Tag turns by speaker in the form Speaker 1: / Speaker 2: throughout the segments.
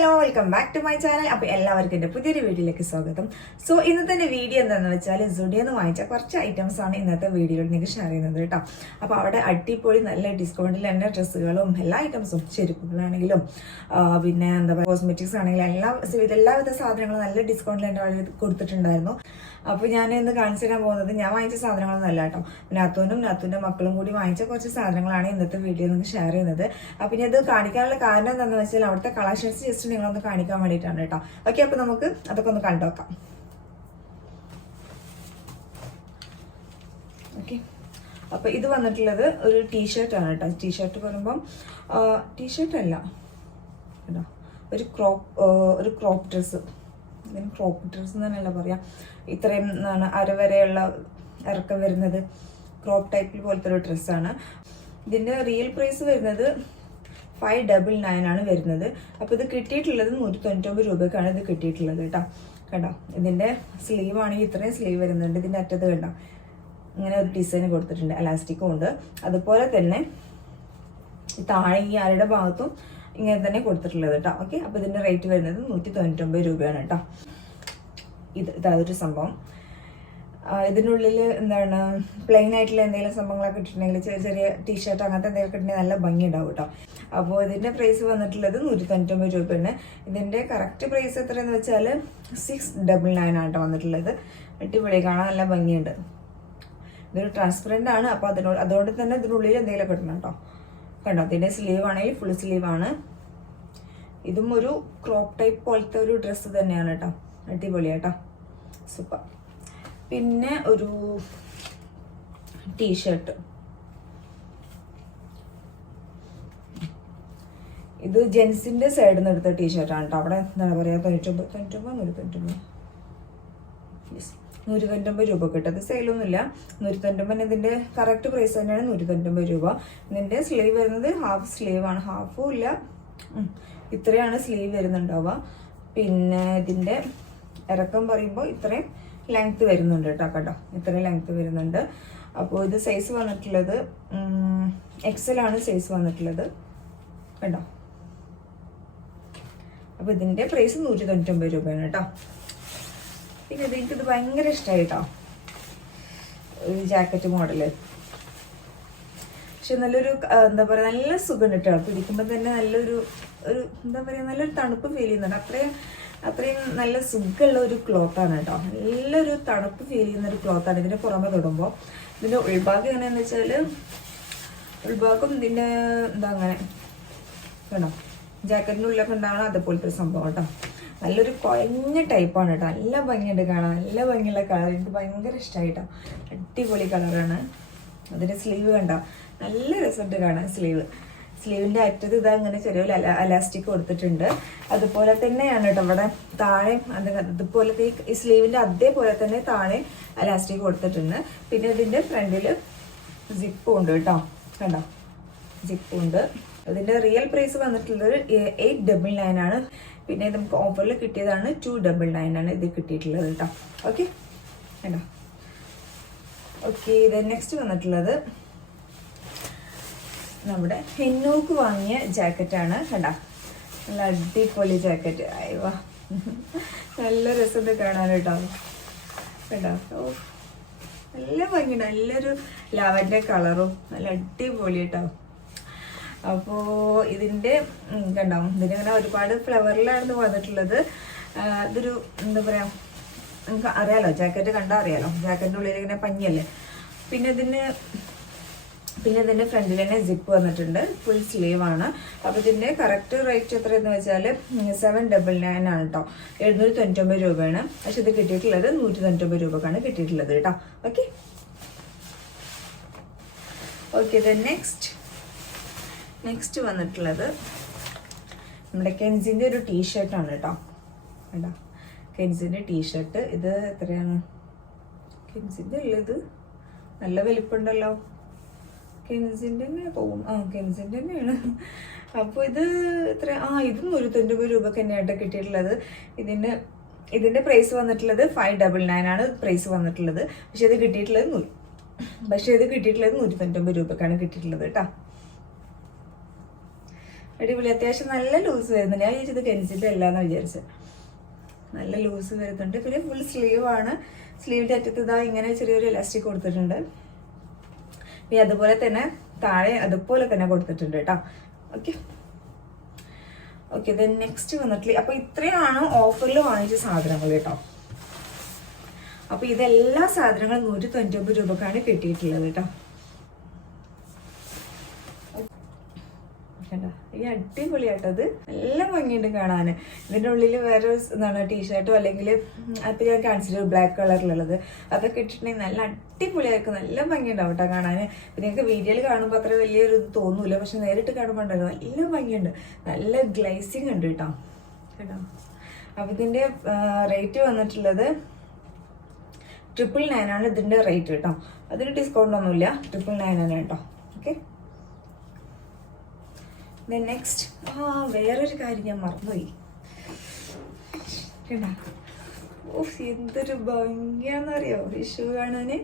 Speaker 1: Hello welcome back to my channel അപ്പോൾ എല്ലാവർക്കും എന്റെ പുതിയൊരു വീഡിയോയിലേക്ക് സ്വാഗതം. സോ ഇന്നത്തെ വീഡിയോ എന്താണെന്ന് വെച്ചാൽ സുഡിയെന്ന് വാങ്ങിച്ച കുറച്ച് ഐറ്റംസ് ആണ് ഇന്നത്തെ വീഡിയോയിൽ നിങ്ങൾക്ക് ഷെയർ ചെയ്യുന്നത് കേട്ടോ. അപ്പോൾ അവിടെ അടിപൊളി നല്ല ഡിസ്കൗണ്ടിൽ തന്നെ ഡ്രസ്സുകളും എല്ലാ ഐറ്റംസും ചെരുപ്പുകളാണെങ്കിലും പിന്നെ എന്താ പറയുക കോസ്മെറ്റിക്സ് ആണെങ്കിലും എല്ലാ എല്ലാവിധ സാധനങ്ങളും നല്ല ഡിസ്കൗണ്ടിൽ തന്നെ അവർ കൊടുത്തിട്ടുണ്ടായിരുന്നു. അപ്പോൾ ഞാൻ ഇന്ന് കാണിച്ചു തരാൻ പോകുന്നത് ഞാൻ വാങ്ങിച്ച സാധനങ്ങളൊന്നും അല്ല കേട്ടോ. നാത്തൂനും നാത്തൂന്റെ മക്കളും കൂടി വാങ്ങിച്ച കുറച്ച് സാധനങ്ങളാണ് ഇന്നത്തെ വീഡിയോ നിങ്ങൾക്ക് ഷെയർ ചെയ്യുന്നത്. അപ്പോൾ ഇനി അത് കാണിക്കാനുള്ള കാരണം എന്താണെന്ന് വെച്ചാൽ അവിടുത്തെ കളക്ഷൻസ് ജസ്റ്റ് നിങ്ങളൊന്ന് കാണിക്കാൻ വേണ്ടിയിട്ടാണ് കേട്ടോ. ഓക്കെ അപ്പോൾ നമുക്ക് അതൊക്കെ ഒന്ന് കണ്ടു നോക്കാം. ഓക്കെ അപ്പോൾ ഇത് വന്നിട്ടുള്ളത് ഒരു ടീഷർട്ടാണ് കേട്ടോ. ടീഷർട്ട് പറയുമ്പം ടീഷർട്ട് അല്ല. കേട്ടോ ഒരു ക്രോപ്പ് ഒരു ക്രോപ്പ് ഡ്രസ്സ് ഇതിന് ക്രോപ്പ് ഡ്രസ്സ് എന്ന് തന്നെയല്ല പറയാം. ഇത്രയും എന്താണ് അരവരെയുള്ള ഇറക്കം വരുന്നത്. ക്രോപ്പ് ടൈപ്പിൽ പോലത്തെ ഒരു ഡ്രസ്സാണ് ഇതിന്റെ റിയൽ പ്രൈസ് വരുന്നത് ഫൈവ് ഡബിൾ നയൻ ആണ് വരുന്നത്. അപ്പോൾ ഇത് കിട്ടിയിട്ടുള്ളത് നൂറ്റി തൊണ്ണൂറ്റൊമ്പത് രൂപയ്ക്കാണ് ഇത് കിട്ടിയിട്ടുള്ളത് കേട്ടോ. കണ്ടോ? ഇതിന്റെ സ്ലീവ് ആണെങ്കിൽ ഇത്രയും സ്ലീവ് വരുന്നുണ്ട്. ഇതിന്റെ അറ്റത്ത് കണ്ടോ? ഇങ്ങനെ ഒരു ഡിസൈൻ കൊടുത്തിട്ടുണ്ട്. അലാസ്റ്റിക്കും ഉണ്ട്. അതുപോലെ തന്നെ താഴെ ഈ അരയുടെ ഭാഗത്തും ഇങ്ങനെ തന്നെ കൊടുത്തിട്ടുള്ളത് കേട്ടോ ഓക്കെ അപ്പോൾ ഇതിന്റെ റേറ്റ് വരുന്നത് നൂറ്റി തൊണ്ണൂറ്റൊമ്പത് രൂപയാണ് കേട്ടോ ഇത് ഇതൊരു സംഭവം. ഇതിനുള്ളിൽ എന്താണ് പ്ലെയിൻ ആയിട്ടുള്ള എന്തെങ്കിലും സംഭവങ്ങളൊക്കെ ഇട്ടിട്ടുണ്ടെങ്കിൽ ചെറിയ ചെറിയ ടീഷർട്ട് അങ്ങനത്തെ എന്തെങ്കിലും ഇട്ടിട്ടുണ്ടെങ്കിൽ നല്ല ഭംഗി ഉണ്ടാവും കേട്ടോ അപ്പോൾ ഇതിന്റെ പ്രൈസ് വന്നിട്ടുള്ളത് നൂറ്റി തൊണ്ണൂറ്റൊമ്പത് രൂപയാണ്. ഇതിന്റെ കറക്റ്റ് പ്രൈസ് എത്രയെന്ന് വെച്ചാൽ സിക്സ് ഡബിൾ നയൻ ആട്ടോ വന്നിട്ടുള്ളത്. അടിപൊളി കാണാൻ നല്ല ഭംഗിയുണ്ട്. ഇതൊരു ട്രാൻസ്പെറന്റ് ആണ്. അപ്പോൾ അതിനോട് അതുകൊണ്ട് തന്നെ ഇതിനുള്ളിൽ എന്തെങ്കിലും കിട്ടണം കേട്ടോ കണ്ടോ? ഇതിന്റെ സ്ലീവ് ആണെങ്കിൽ ഫുൾ സ്ലീവ് ആണ്. ഇതും ഒരു ക്രോപ്പ് ടൈപ്പ് പോലത്തെ ഒരു ഡ്രസ്സ് തന്നെയാണ് കേട്ടോ അടിപൊളിയാട്ടോ. സൂപ്പർ പിന്നെ ഒരു ടീഷർട്ട് ഇത് ജെൻസിന്റെ സൈഡിൽ നിന്ന് എടുത്ത ടീഷർട്ടാണ് കേട്ടോ അവിടെ എന്താണ് പറയുക തൊണ്ണൂറ്റൊമ്പത് തൊണ്ണൂറ്റൊമ്പത് നൂറ്റി തൊണ്ണൂറ്റൊമ്പത് നൂറ്റി തൊണ്ണൂറ്റൊമ്പത് രൂപ കിട്ടും അത് സെയിലൊന്നുമില്ല നൂറ്റി തൊണ്ണൂറ്റൊമ്പത് ഇതിന്റെ കറക്റ്റ് പ്രൈസ് തന്നെയാണ് നൂറ്റി തൊണ്ണൂറ്റൊമ്പത് രൂപ. ഇതിന്റെ സ്ലീവ് വരുന്നത് ഹാഫ് സ്ലീവ് ആണ്. ഹാഫും ഇല്ല. ഇത്രയാണ് സ്ലീവ് വരുന്നുണ്ടാവുക. പിന്നെ ഇതിന്റെ ഇറക്കം പറയുമ്പോൾ ഇത്രയും ലെങ്ത് വരുന്നുണ്ട് കേട്ടോ കേട്ടോ ഇത്രയും ലെങ്ത് വരുന്നുണ്ട്. അപ്പോൾ ഇത് സൈസ് വന്നിട്ടുള്ളത് എക്സൽ ആണ് സൈസ് വന്നിട്ടുള്ളത്. കേട്ടോ അപ്പോൾ ഇതിന്റെ പ്രൈസ് നൂറ്റി തൊണ്ണൂറ്റൊമ്പത് രൂപയാണ് കേട്ടോ. പിന്നെ ഇത് എനിക്കിത് ഭയങ്കര ഇഷ്ടമായി കേട്ടോ. ഒരു ജാക്കറ്റ് മോഡൽ പക്ഷെ നല്ലൊരു എന്താ പറയുക നല്ല സുഖം കേട്ടോ. പിടിക്കുമ്പോൾ തന്നെ നല്ലൊരു ഒരു എന്താ പറയുക നല്ലൊരു തണുപ്പ് ഫീൽ ചെയ്യുന്നുണ്ട്. അത്രയും അത്രയും നല്ല സുഖമുള്ള ഒരു ക്ലോത്താണ് കേട്ടോ. നല്ലൊരു തണുപ്പ് ഫീൽ ചെയ്യുന്ന ഒരു ക്ലോത്താണ് ഇതിന്റെ പുറമെ തൊടുമ്പോൾ ഇതിന്റെ ഉൾഭാഗം എങ്ങനെയാണെന്ന് വെച്ചാൽ ഉൾഭാഗം ഇതിന്റെ എന്താ അങ്ങനെ വേണം ജാക്കറ്റിന്റെ ഉള്ളിലൊക്കെ ഉണ്ടാവണം അതുപോലത്തെ ഒരു സംഭവം കേട്ടോ. നല്ലൊരു കുഴഞ്ഞ ടൈപ്പാണ് കേട്ടോ. നല്ല ഭംഗിയുണ്ട് കാണാൻ. നല്ല ഭംഗിയുള്ള കളർ എനിക്ക് ഭയങ്കര ഇഷ്ടമായി കേട്ടോ. അടിപൊളി കളറാണ് അതിന്റെ സ്ലീവ് കണ്ടോ? നല്ല രസമുണ്ട് കാണാൻ സ്ലീവ് സ്ലീവിന്റെ അറ്റത്ത് ഇതാ അങ്ങനെ ചെറിയൊരു അലാസ്റ്റിക് കൊടുത്തിട്ടുണ്ട്. അതുപോലെ തന്നെയാണ് കേട്ടോ ഇവിടെ താഴെ അതുപോലെ ഈ- സ്ലീവിന്റെ അതേപോലെ തന്നെ താഴെ അലാസ്റ്റിക് കൊടുത്തിട്ടുണ്ട്. പിന്നെ ഇതിന്റെ ഫ്രണ്ടിൽ സിപ്പും ഉണ്ട് കേട്ടോ കണ്ടോ? സിപ്പും ഉണ്ട്. അതിന്റെ റിയൽ പ്രൈസ് വന്നിട്ടുള്ളത് എയ്റ്റ് ഡബിൾ നയൻ ആണ്. പിന്നെ നമുക്ക് ഓഫറിൽ കിട്ടിയതാണ് ടു ഡബിൾ നയൻ ആണ് ഇത് കിട്ടിയിട്ടുള്ളത് കേട്ടോ ഓക്കെ കണ്ടോ? ഓക്കെ ഇത് നെക്സ്റ്റ് വന്നിട്ടുള്ളത് നമ്മുടെ ഹെന്നോക്ക് വാങ്ങിയ ജാക്കറ്റാണ് കണ്ടാ? നല്ല അടിപൊളി ജാക്കറ്റ് അയവാ നല്ല രസമുണ്ട് കാണാൻ കേട്ടോ. കേട്ടോ ഓ നല്ല ഭംഗി നല്ലൊരു ലാവന്റെ കളറും നല്ല അടിപൊളി കേട്ടോ. അപ്പോൾ ഇതിന്റെ കണ്ടോ? ഇതിനിങ്ങനെ ഒരുപാട് ഫ്ലവറിലാണ് വന്നിട്ടുള്ളത്. ഇതൊരു എന്താ പറയുക നിങ്ങൾക്ക് അറിയാലോ? ജാക്കറ്റ് കണ്ടാൽ അറിയാലോ? ജാക്കറ്റിന്റെ ഉള്ളിൽ ഇങ്ങനെ പഞ്ഞിയല്ലേ? പിന്നെ ഇതിന് പിന്നെ ഇതിന്റെ ഫ്രണ്ടിൽ തന്നെ സിപ്പ് വന്നിട്ടുണ്ട്. ഫുൾ സ്ലീവ് ആണ്. അപ്പോൾ ഇതിന്റെ കറക്റ്റ് റേറ്റ് എത്രയെന്ന് വെച്ചാൽ സെവൻ ഡബിൾ നയൻ ആണ് കേട്ടോ എഴുന്നൂറ്റി തൊണ്ണൂറ്റൊമ്പത് രൂപയാണ്. പക്ഷെ ഇത് കിട്ടിയിട്ടുള്ളത് നൂറ്റി തൊണ്ണൂറ്റൊമ്പത് രൂപക്കാണ് കിട്ടിയിട്ടുള്ളത് കേട്ടോ okay okay the next next വന്നിട്ടുള്ളത് നമ്മുടെ കെൻസിന്റെ ഒരു ടീഷർട്ടാണ് കേട്ടോ കേട്ടോ കെൻസിന്റെ ടീഷർട്ട് ഇത് എത്രയാണ്? കെൻസിന്റെ ഉള്ളത് നല്ല വലിപ്പമുണ്ടല്ലോ കെൻസിന്റെ തന്നെ പോകും ആ കെൻസിന്റെ തന്നെയാണ് അപ്പോൾ ഇത് ഇത്ര ആ ഇത് നൂറ്റൊൻപത് രൂപക്ക് തന്നെയായിട്ട് കിട്ടിയിട്ടുള്ളത്. ഇതിന് ഇതിന്റെ പ്രൈസ് വന്നിട്ടുള്ളത് ഫൈവ് ഡബിൾ നയൻ ആണ് പ്രൈസ് വന്നിട്ടുള്ളത്. പക്ഷെ ഇത് കിട്ടിയിട്ടുള്ളത് നൂറ്. പക്ഷെ ഇത് കിട്ടിയിട്ടുള്ളത് നൂറ്റി തൊണ്ണൂറ്റൊമ്പത് രൂപക്കാണ് കിട്ടിയിട്ടുള്ളത് കേട്ടോ അടിപൊളി. അത്യാവശ്യം നല്ല ലൂസ് വരുന്നു ഞാൻ വിചാരിച്ചത് കെഞ്ചിട്ടല്ല എന്ന് വിചാരിച്ചത്. നല്ല ലൂസ് വരുന്നുണ്ട്. പിന്നെ ഫുൾ സ്ലീവ് ആണ്. സ്ലീവിന്റെ അറ്റത്ത് ഇതാ ഇങ്ങനെ ചെറിയൊരു ഇലാസ്റ്റിക് കൊടുത്തിട്ടുണ്ട്. പിന്നെ അതുപോലെ തന്നെ താഴെ അതുപോലെ തന്നെ കൊടുത്തിട്ടുണ്ട് കേട്ടോ. ഓക്കെ ഓക്കെ ദെൻ നെക്സ്റ്റ് വന്നിട്ട് അപ്പൊ ഇത്രയാണ് ഓഫറിൽ വാങ്ങിച്ച സാധനങ്ങൾ കേട്ടോ. അപ്പൊ ഇതെല്ലാ സാധനങ്ങളും നൂറ്റി തൊണ്ണൂറ്റി ഒമ്പത് രൂപക്കാണ് കിട്ടിയിട്ടുള്ളത് കേട്ടോ. കണ്ടോ ഈ അടിപൊളിയായിട്ടത് നല്ല ഭംഗിയുണ്ട് കാണാൻ ഇതിന്റെ ഉള്ളിൽ വേറെ എന്താണ് ടീഷർട്ടോ അല്ലെങ്കിൽ അത് ഞാൻ കാണിച്ചിട്ട് ബ്ലാക്ക് കളറിലുള്ളത് അതൊക്കെ ഇട്ടിട്ടുണ്ടെങ്കിൽ നല്ല അടിപൊളിയായിരിക്കും. നല്ല ഭംഗിയുണ്ടാവും കേട്ടോ കാണാൻ നിങ്ങൾക്ക് വീഡിയോയിൽ കാണുമ്പോൾ അത്ര വലിയൊരു ഇത് തോന്നൂല. പക്ഷെ നേരിട്ട് കാണുമ്പോൾ ഉണ്ടല്ലോ നല്ല ഭംഗിയുണ്ട്. നല്ല ഗ്ലൈസിങ് ഉണ്ട് കേട്ടോ കേട്ടോ. അപ്പം ഇതിന്റെ റേറ്റ് വന്നിട്ടുള്ളത് ട്രിപ്പിൾ നയൻ ആണ് ഇതിന്റെ റേറ്റ് കേട്ടോ അതിന് ഡിസ്കൗണ്ട് ഒന്നുമില്ല. ട്രിപ്പിൾ നയൻ ആണ് കേട്ടോ ഓക്കെ നെക്സ്റ്റ് ആ വേറൊരു കാര്യം ഞാൻ മറന്നുപോയി. ഓ എന്തൊരു ഭംഗിയാന്നറിയോ വിഷു കാണാന്.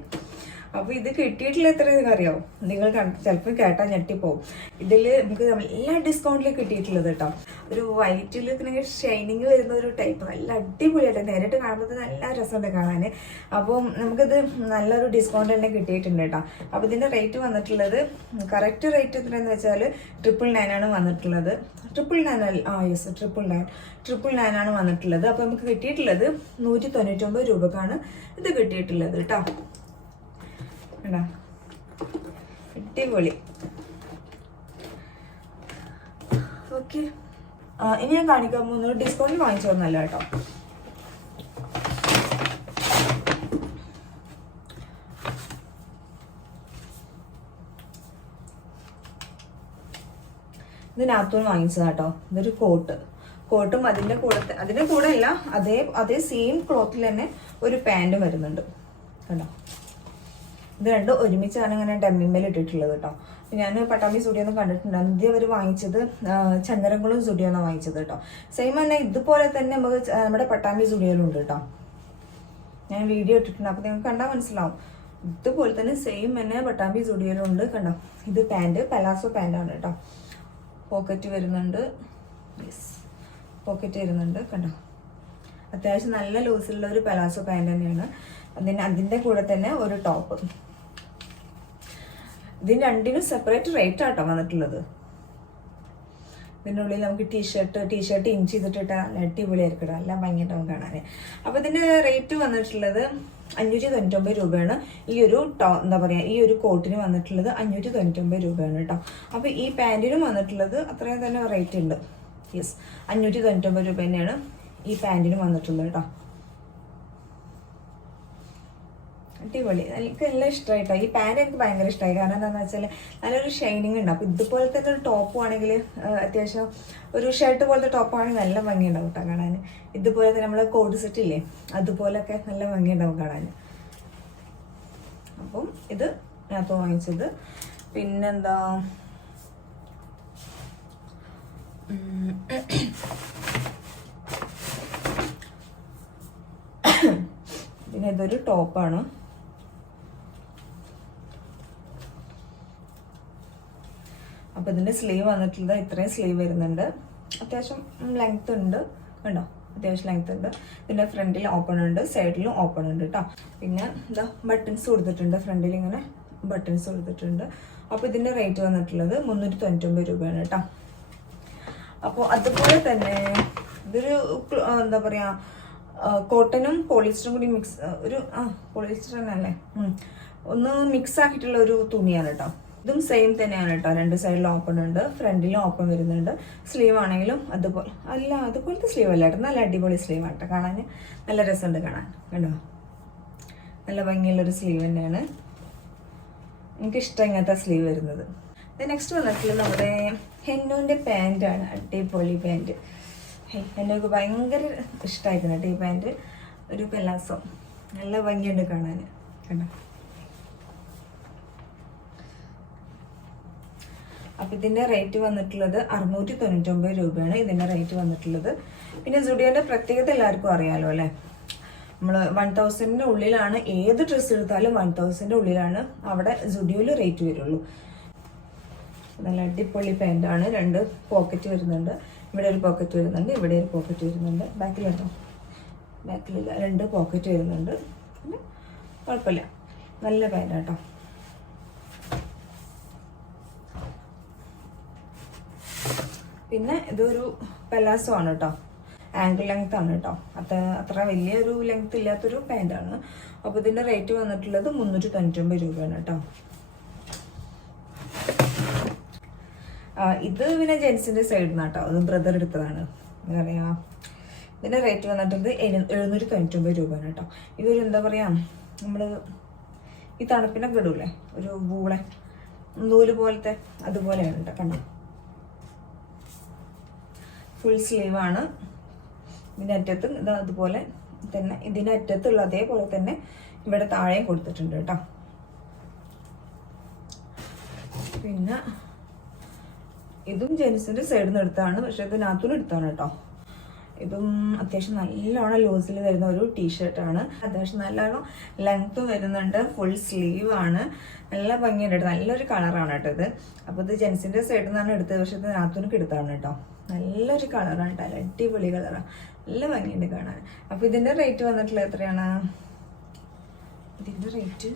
Speaker 1: അപ്പൊ ഇത് കിട്ടിയിട്ടില്ല എത്ര അറിയോ? നിങ്ങൾ ചിലപ്പോൾ കേട്ടാൽ ഞെട്ടിപ്പോവും. ഇതിൽ നമുക്ക് എല്ലാ ഡിസ്കൗണ്ടിലും കിട്ടിയിട്ടുള്ളത് കേട്ടോ. ഒരു വൈറ്റിൽ ഇങ്ങനെ ഷൈനിങ് വരുന്ന ഒരു ടൈപ്പ് നല്ല അടിപൊളിയായിട്ട് നേരിട്ട് കാണുമ്പോൾ നല്ല രസമുണ്ട് കാണാൻ അപ്പോൾ നമുക്കിത് നല്ലൊരു ഡിസ്കൗണ്ട് തന്നെ കിട്ടിയിട്ടുണ്ട് കേട്ടോ. അപ്പോൾ ഇതിന്റെ റേറ്റ് വന്നിട്ടുള്ളത് കറക്റ്റ് റേറ്റ് എത്രയെന്ന് വെച്ചാൽ ട്രിപ്പിൾ നയനാണ് വന്നിട്ടുള്ളത്. ട്രിപ്പിൾ നയൻ അല്ല ആ യെസ് ട്രിപ്പിൾ നയൻ ട്രിപ്പിൾ നയനാണ് വന്നിട്ടുള്ളത്. അപ്പോൾ നമുക്ക് കിട്ടിയിട്ടുള്ളത് നൂറ്റി തൊണ്ണൂറ്റൊമ്പത് രൂപക്കാണ് ഇത് കിട്ടിയിട്ടുള്ളത് കേട്ടോ. കേട്ടോ അടിപൊളി. ഓക്കെ. ഇനി ഞാൻ കാണിക്കാൻ പോകുന്നത് ഡിസ്കൗണ്ടിൽ വാങ്ങിച്ചു വാങ്ങിച്ചോന്നല്ല കേട്ടോ. ഇത് നാത്തൂൻ വാങ്ങിച്ചതാ കേട്ടോ. ഇതൊരു കോട്ട്. കോട്ടും അതിന്റെ കൂടെ അതിന്റെ കൂടെ അല്ല അതേ അതേ സെയിം ക്ലോത്തിൽ തന്നെ ഒരു പാന്റും വരുന്നുണ്ട്. കണ്ടോ? ഇത് രണ്ടും ഒരുമിച്ചാണ് ഇങ്ങനെ ഡമ്മിമേൽ ഇട്ടിട്ടുള്ളത് കേട്ടോ. ഞാൻ പട്ടാമ്പി സ്റ്റുഡിയോ ഒന്നും കണ്ടിട്ടുണ്ട് ആദ്യം അവർ വാങ്ങിച്ചത് ചന്ദനകുളം സ്റ്റുഡിയോ ആണ് വാങ്ങിച്ചത് കേട്ടോ സെയിം തന്നെ ഇതുപോലെ തന്നെ നമുക്ക് നമ്മുടെ പട്ടാമ്പി സ്റ്റുഡിയോയിലുണ്ട് കേട്ടോ ഞാൻ വീഡിയോ ഇട്ടിട്ടുണ്ട്. അപ്പോൾ നിങ്ങൾക്ക് കണ്ടാൽ മനസ്സിലാവും. ഇതുപോലെ തന്നെ സെയിം തന്നെ പട്ടാമ്പി സ്റ്റുഡിയോയിലുണ്ട് കണ്ടോ. ഇത് പാന്റ് പലാസോ പാന്റാണ് കേട്ടോ പോക്കറ്റ് വരുന്നുണ്ട്. യെസ് പോക്കറ്റ് വരുന്നുണ്ട് കണ്ടോ. അത്യാവശ്യം നല്ല ലൂസിലുള്ള ഒരു പലാസോ പാന്റ് തന്നെയാണ്. അതിന് അതിന്റെ കൂടെ തന്നെ ഒരു ടോപ്പ്. ഇതിന് രണ്ടിനും സെപ്പറേറ്റ് റേറ്റ് ആട്ടോ വന്നിട്ടുള്ളത്. ഇതിന്റെ ഉള്ളിൽ നമുക്ക് ടീഷർട്ട് ടീഷർട്ട് ഇഞ്ച് ചെയ്തിട്ടിട്ട് അടിപൊളിയായിരിക്കും എല്ലാം ഭംഗിയുണ്ടാവും കാണാൻ അപ്പോൾ ഇതിന്റെ റേറ്റ് വന്നിട്ടുള്ളത് അഞ്ഞൂറ്റി തൊണ്ണൂറ്റൊമ്പത് രൂപയാണ്. ഈ ഒരു ടോ എന്താ പറയുക ഈ ഒരു കോട്ടിന് വന്നിട്ടുള്ളത് അഞ്ഞൂറ്റി തൊണ്ണൂറ്റൊമ്പത് രൂപയാണ് കേട്ടോ. അപ്പോൾ ഈ പാന്റിനും വന്നിട്ടുള്ളത് അത്രയും തന്നെ റേറ്റ് ഉണ്ട്. യെസ് അഞ്ഞൂറ്റി തൊണ്ണൂറ്റൊമ്പത് രൂപ തന്നെയാണ് ഈ പാന്റിനും വന്നിട്ടുള്ളത് കേട്ടോ. അടിപൊളി. എനിക്ക് എല്ലാം ഇഷ്ടമായിട്ടോ ഈ പാൻ എനിക്ക് ഭയങ്കര ഇഷ്ടമായി കാരണം എന്താണെന്ന് വെച്ചാൽ നല്ലൊരു ഷൈനിങ് ഉണ്ട്. അപ്പോൾ ഇതുപോലെ തന്നെ ഒരു ടോപ്പ് ആണെങ്കിൽ അത്യാവശ്യം ഒരു ഷർട്ട് പോലത്തെ ടോപ്പ് ആണെങ്കിൽ നല്ല ഭംഗി ഉണ്ടാവും കേട്ടോ കാണാൻ. ഇതുപോലെ തന്നെ നമ്മൾ കോഡ് സെറ്റ് ഇല്ലേ അതുപോലൊക്കെ നല്ല ഭംഗി ഉണ്ടാവും കാണാൻ. അപ്പം ഇത് ഞാൻ വാങ്ങിച്ചത്. പിന്നെന്താ. പിന്നെ ഇതൊരു ടോപ്പാണ് അപ്പോൾ ഇതിന്റെ സ്ലീവ് വന്നിട്ടുള്ളത് ഇത്രയും സ്ലീവ് വരുന്നുണ്ട്. അത്യാവശ്യം ലെങ്ത് ഉണ്ട്. കണ്ടോ? അത്യാവശ്യം ലെങ്ത് ഉണ്ട്. ഇതിന്റെ ഫ്രണ്ടിൽ ഓപ്പൺ ഉണ്ട്. സൈഡിലും ഓപ്പൺ ഉണ്ട് കേട്ടോ പിന്നെ എന്താ ബട്ടൺസ് കൊടുത്തിട്ടുണ്ട്. ഫ്രണ്ടിൽ ഇങ്ങനെ ബട്ടൺസ് കൊടുത്തിട്ടുണ്ട്. അപ്പോൾ ഇതിന്റെ റേറ്റ് വന്നിട്ടുള്ളത് മുന്നൂറ്റി തൊണ്ണൂറ്റൊമ്പത് രൂപയാണ് കേട്ടോ അപ്പോൾ അതുപോലെ തന്നെ ഇതൊരു എന്താ പറയാ കോട്ടനും പോളിസ്റ്ററും കൂടി മിക്സ് ഒരു ആ പോളിസ്റ്റർ തന്നെ അല്ലേ ഒന്ന് മിക്സ് ആക്കിയിട്ടുള്ള ഒരു തുണിയാണ് കേട്ടോ ഇതും സെയിം തന്നെയാണ് കേട്ടോ രണ്ട് സൈഡിലും ഓപ്പൺ ഉണ്ട് ഫ്രണ്ടിലും ഓപ്പൺ വരുന്നുണ്ട്. സ്ലീവ് ആണെങ്കിലും അതുപോലെ അല്ല അതുപോലത്തെ സ്ലീവ് അല്ല കേട്ടോ നല്ല അടിപൊളി സ്ലീവ് ആണ് കേട്ടോ കാണാൻ നല്ല രസമുണ്ട് കാണാൻ. കണ്ടോ? നല്ല ഭംഗിയുള്ളൊരു സ്ലീവ് തന്നെയാണ്. എനിക്ക് ഇഷ്ടം ഇങ്ങനത്തെ സ്ലീവ് വരുന്നത് നെക്സ്റ്റ് വന്നിട്ടുള്ളത് നമ്മുടെ ഹെന്നുവിന്റെ പാന്റാണ് അടിപൊളി പാന്റ് ഹെന്നുക്ക് ഭയങ്കര ഇഷ്ടമായിരുന്നു കേട്ടോ ഈ പാന്റ് ഒരു പെലാസോ. നല്ല ഭംഗിയുണ്ട് കാണാൻ. കണ്ടോ? അപ്പം ഇതിന്റെ റേറ്റ് വന്നിട്ടുള്ളത് അറുന്നൂറ്റി തൊണ്ണൂറ്റൊമ്പത് രൂപയാണ് ഇതിന്റെ റേറ്റ് വന്നിട്ടുള്ളത്. പിന്നെ സുഡിയോന്റെ പ്രത്യേകത എല്ലാവർക്കും അറിയാലോ അല്ലേ? നമ്മൾ വൺ തൗസൻഡിന്റെ ഉള്ളിലാണ് ഏത് ഡ്രസ്സ് എടുത്താലും വൺ തൗസൻഡിന്റെ ഉള്ളിലാണ് അവിടെ സുഡിയോയിൽ റേറ്റ് വരുള്ളൂ. നല്ല അടിപൊളി പാന്റാണ് രണ്ട് പോക്കറ്റ് വരുന്നുണ്ട്. ഇവിടെ ഒരു പോക്കറ്റ് വരുന്നുണ്ട്. ഇവിടെ ഒരു പോക്കറ്റ് വരുന്നുണ്ട്. ബാക്കിൽ കേട്ടോ ബാക്കിലില്ല രണ്ട് പോക്കറ്റ് വരുന്നുണ്ട്. പിന്നെ കുഴപ്പമില്ല. നല്ല പാന്റാട്ടോ പിന്നെ ഇതൊരു പെലാസോ ആണ് കേട്ടോ ആങ്കിൾ ലെങ്ത് ആണ് കേട്ടോ അത്ര അത്ര വലിയൊരു ലെങ്ത് ഇല്ലാത്തൊരു പാന്റാണ് അപ്പോൾ ഇതിന്റെ റേറ്റ് വന്നിട്ടുള്ളത് മുന്നൂറ്റി തൊണ്ണൂറ്റൊമ്പത് രൂപയാണ് കേട്ടോ ഇത് പിന്നെ ജെൻസിന്റെ സൈഡിൽ നിന്ന് കേട്ടോ അത് ബ്രദർ എടുത്തതാണ്. എന്താ പറയുക ഇതിന്റെ റേറ്റ് വന്നിട്ടത് എഴു- എഴുന്നൂറ്റി തൊണ്ണൂറ്റൊമ്പത് രൂപയാണ് കേട്ടോ ഇതൊരു എന്താ പറയുക നമ്മൾ ഈ തണുപ്പിനൊക്കെ ഇടൂലേ? ഒരു ബൂളെ നൂൽ പോലത്തെ അതുപോലെയാണ് കേട്ടോ കണ്ടോ ഫുൾ സ്ലീവ് ആണ്. ഇതിന്റെ അറ്റത്ത് ഇത് അതുപോലെ തന്നെ ഇതിന്റെ അറ്റത്തുള്ള അതേപോലെ തന്നെ ഇവിടെ താഴെയും കൊടുത്തിട്ടുണ്ട് കേട്ടോ. പിന്നെ ഇതും ജെൻസിന്റെ സൈഡിൽ നിന്ന് എടുത്താണ് പക്ഷെ ഇത് നാത്തൂന് എടുത്താണ് കേട്ടോ. ഇതും അത്യാവശ്യം നല്ലോണം ലൂസിൽ വരുന്ന ഒരു ടീഷർട്ടാണ് അത്യാവശ്യം നല്ലോണം ലെങ്ത് വരുന്നുണ്ട് ഫുൾ സ്ലീവ് ആണ്. നല്ല ഭംഗിയുണ്ട് നല്ലൊരു കളറാണ് കേട്ടോ ഇത്. അപ്പോൾ ഇത് ജെൻസിന്റെ സൈഡിൽ നിന്നാണ് എടുത്തത് പക്ഷെ ഇത് നാത്തൂനക്ക് എടുത്താണ് കേട്ടോ. നല്ലൊരു കളറാണ് കേട്ടോ അല്ല അടിപൊളി കളറാണ് നല്ല ഭംഗിയുണ്ട് കാണാൻ. അപ്പോൾ ഇതിന്റെ റേറ്റ് വന്നിട്ടുള്ളത് എത്രയാണ്? ഇതിന്റെ റേറ്റ്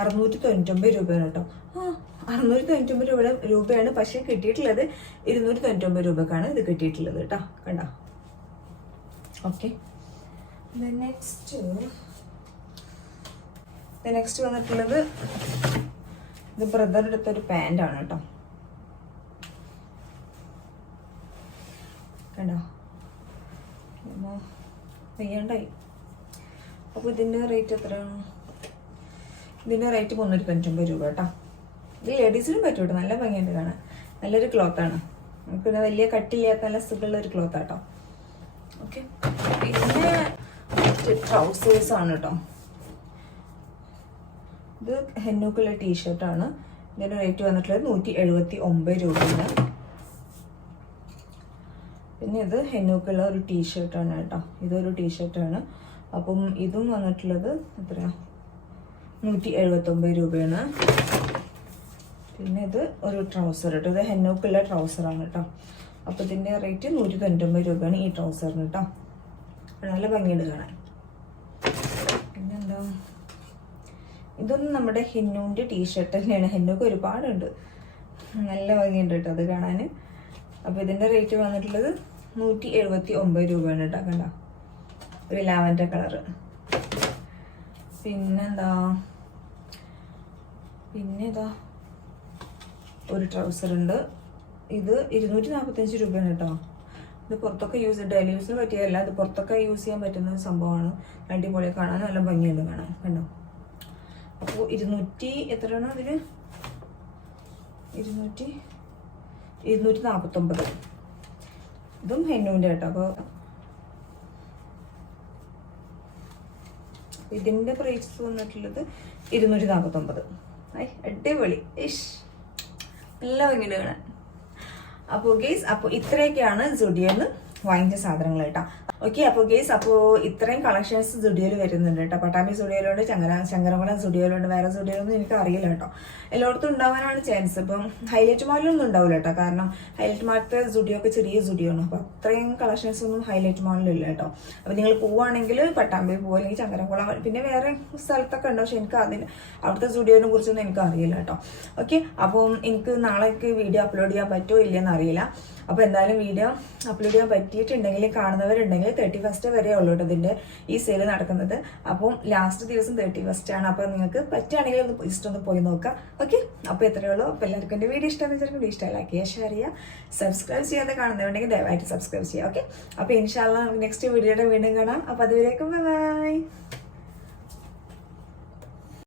Speaker 1: അറുന്നൂറ്റി തൊണ്ണൂറ്റൊമ്പത് രൂപയാണ് കേട്ടോ ആ അറുന്നൂറ്റി തൊണ്ണൂറ്റൊമ്പത് രൂപ രൂപയാണ്. പക്ഷെ കിട്ടിയിട്ടുള്ളത് ഇരുന്നൂറ്റി തൊണ്ണൂറ്റൊമ്പത് രൂപക്കാണ് ഇത് കിട്ടിയിട്ടുള്ളത് കേട്ടോ കണ്ടോ? ഓക്കെ നെക്സ്റ്റ് നെക്സ്റ്റ് വന്നിട്ടുള്ളത് ഇത് ഒരു പാന്റാണ് കേട്ടോ കണ്ടോ? അമ്മോ, വയ്യാണ്ടായി അപ്പോൾ ഇതിന്റെ റേറ്റ് എത്രയാണ്? ഇതിന്റെ റേറ്റ് മുന്നൂറ്റി തൊണ്ണൂറ്റൊമ്പത് രൂപ കേട്ടോ. ഇത് ലേഡീസിനും പറ്റും കേട്ടോ നല്ല ഭംഗിയുണ്ട് കാണാൻ. നല്ലൊരു ക്ലോത്താണ് പിന്നെ വലിയ കട്ടില്ലാത്ത നല്ല സുഖമുള്ള ഒരു ക്ലോത്ത് കേട്ടോ. ഓക്കെ പിന്നെ ട്രൗസേഴ്സ് ആണ് കേട്ടോ. ഇത് ഹെന്നൂക്കുള്ള ടീഷർട്ടാണ് ഇതിന്റെ റേറ്റ് വന്നിട്ടുള്ളത് നൂറ്റി എഴുപത്തി ഒമ്പത് രൂപയാണ്. പിന്നെ ഇത് ഹെന്നൂക്കുള്ള ഒരു ടീഷർട്ടാണ് കേട്ടോ. ഇതൊരു ടീഷർട്ടാണ്. അപ്പം ഇതും വന്നിട്ടുള്ളത് എത്രയാ നൂറ്റി എഴുപത്തൊമ്പത് രൂപയാണ്. പിന്നെ ഇത് ഒരു ട്രൗസർ കേട്ടോ. ഇത് ഹെന്നോക്കുള്ള ട്രൗസറാണ് കേട്ടോ. അപ്പോൾ ഇതിന്റെ റേറ്റ് നൂറ്റി തൊണ്ണൂറ്റൊമ്പത് രൂപയാണ് ഈ ട്രൗസറിന് കേട്ടോ. നല്ല ഭംഗിയുണ്ട് കാണാൻ. പിന്നെന്താ? ഇതൊന്നും നമ്മുടെ ഹെന്നൂന്റെ ടീഷർട്ട് തന്നെയാണ്. ഹെന്നൂക്ക് ഒരുപാടുണ്ട്. നല്ല ഭംഗിയുണ്ട് കേട്ടോ അത് കാണാൻ. അപ്പോൾ ഇതിന്റെ റേറ്റ് വന്നിട്ടുള്ളത് നൂറ്റി എഴുപത്തി ഒമ്പത് രൂപയാണ് കേട്ടോ കണ്ട. ഒരു ലാവൻഡർ കളറ്. പിന്നെന്താ? പിന്നെ ഇതാ ഒരു ട്രൗസർ ഉണ്ട് ഇത് ഇരുന്നൂറ്റി നാൽപ്പത്തഞ്ച് രൂപയാണ് കേട്ടോ ഇത് പുറത്തൊക്കെ യൂസ് ഡെയിലി യൂസിന് പറ്റിയല്ല ഇത് പുറത്തൊക്കെ യൂസ് ചെയ്യാൻ പറ്റുന്ന ഒരു സംഭവമാണ് അടിപൊളി കാണാൻ നല്ല ഭംഗിയുണ്ട് കാണാൻ. കണ്ടോ? അപ്പോൾ ഇരുന്നൂറ്റി എത്രയാണ് അതിന് ഇരുന്നൂറ്റി ഇരുന്നൂറ്റി നാൽപ്പത്തൊമ്പത് ഇതും ഹെന്നുവിന്റെ കേട്ടോ അപ്പോൾ ഇതിന്റെ പ്രൈസ് വന്നിട്ടുള്ളത് ഇരുന്നൂറ്റി നാൽപ്പത്തൊമ്പത് ഐ അടിപൊളി. ഇഷ് നല്ല ഭംഗിയുണ്ട് കാണാൻ. അപ്പോൾ ഗേസ് അപ്പോൾ ഇത്രയൊക്കെയാണ് ജൊഡിയെന്ന് വാങ്ങിച്ച സാധനങ്ങൾ കേട്ടോ. ഓക്കെ അപ്പോൾ ഗേസ് അപ്പോൾ ഇത്രയും കളക്ഷൻസ് സ്റ്റുഡിയോയിൽ വരുന്നുണ്ട് കേട്ടോ പട്ടാമ്പി സ്റ്റുഡിയോയിലുണ്ട് ചങ്ങര ശങ്കരകുളം സ്റ്റുഡിയോയിലുണ്ട് വേറെ സ്റ്റുഡിയോയിലൊന്നും എനിക്ക് അറിയില്ല കേട്ടോ എല്ലായിടത്തും ഉണ്ടാവാനാണ് ചാൻസ് ഇപ്പം ഹൈലൈറ്റ് മാളിലൊന്നും ഉണ്ടാവില്ല കേട്ടോ കാരണം ഹൈലൈറ്റ് മാളിലത്തെ സ്റ്റുഡിയോ ഒക്കെ ചെറിയ സ്റ്റുഡിയോ ആണ്. അപ്പോൾ അത്രയും കളക്ഷൻസ് ഒന്നും ഹൈലൈറ്റ് മാളിലില്ല കേട്ടോ അപ്പോൾ നിങ്ങൾ പോവുകയാണെങ്കിൽ പട്ടാമ്പി പോകുക അല്ലെങ്കിൽ ചങ്കരംകുളം പിന്നെ വേറെ സ്ഥലത്തൊക്കെ ഉണ്ട്. പക്ഷെ എനിക്ക് അതിന് അവിടുത്തെ സ്റ്റുഡിയോനെ കുറിച്ചൊന്നും എനിക്ക് അറിയില്ല കേട്ടോ ഓക്കെ അപ്പം എനിക്ക് നാളേക്ക് വീഡിയോ അപ്ലോഡ് ചെയ്യാൻ പറ്റുമോ ഇല്ലയെന്ന് അറിയില്ല. അപ്പോൾ എന്തായാലും വീഡിയോ അപ്ലോഡ് ചെയ്യാൻ പറ്റിയിട്ടുണ്ടെങ്കിൽ കാണുന്നവരുണ്ടെങ്കിൽ തേർട്ടി ഫസ്റ്റ് വരെ ഉള്ളൂ ഇതിന്റെ ഈ സെയിൽ നടക്കുന്നത്. അപ്പം ലാസ്റ്റ് ദിവസം തേർട്ടി ഫസ്റ്റ് ആണ്. അപ്പോൾ നിങ്ങൾക്ക് പറ്റുകയാണെങ്കിൽ ഒന്ന് ജസ്റ്റ് ഒന്ന് പോയി നോക്കാം. ഓക്കെ അപ്പോൾ ഇത്രയേ ഉള്ളൂ. അപ്പോൾ എല്ലാവർക്കും എന്റെ വീഡിയോ ഇഷ്ടമെന്ന് വെച്ചിട്ടുണ്ടെങ്കിൽ വീഡിയോ ചെയ്യുക ഷെയർ ചെയ്യുക സബ്സ്ക്രൈബ് ചെയ്യാതെ കാണുന്നുണ്ടെങ്കിൽ ദയവായിട്ട് സബ്സ്ക്രൈബ് ചെയ്യുക. ഓക്കെ അപ്പോൾ ഇൻഷാല്ല നെക്സ്റ്റ് വീഡിയോയുടെ വീണ്ടും കാണാം. അപ്പോൾ അതുവരേക്കും ബൈ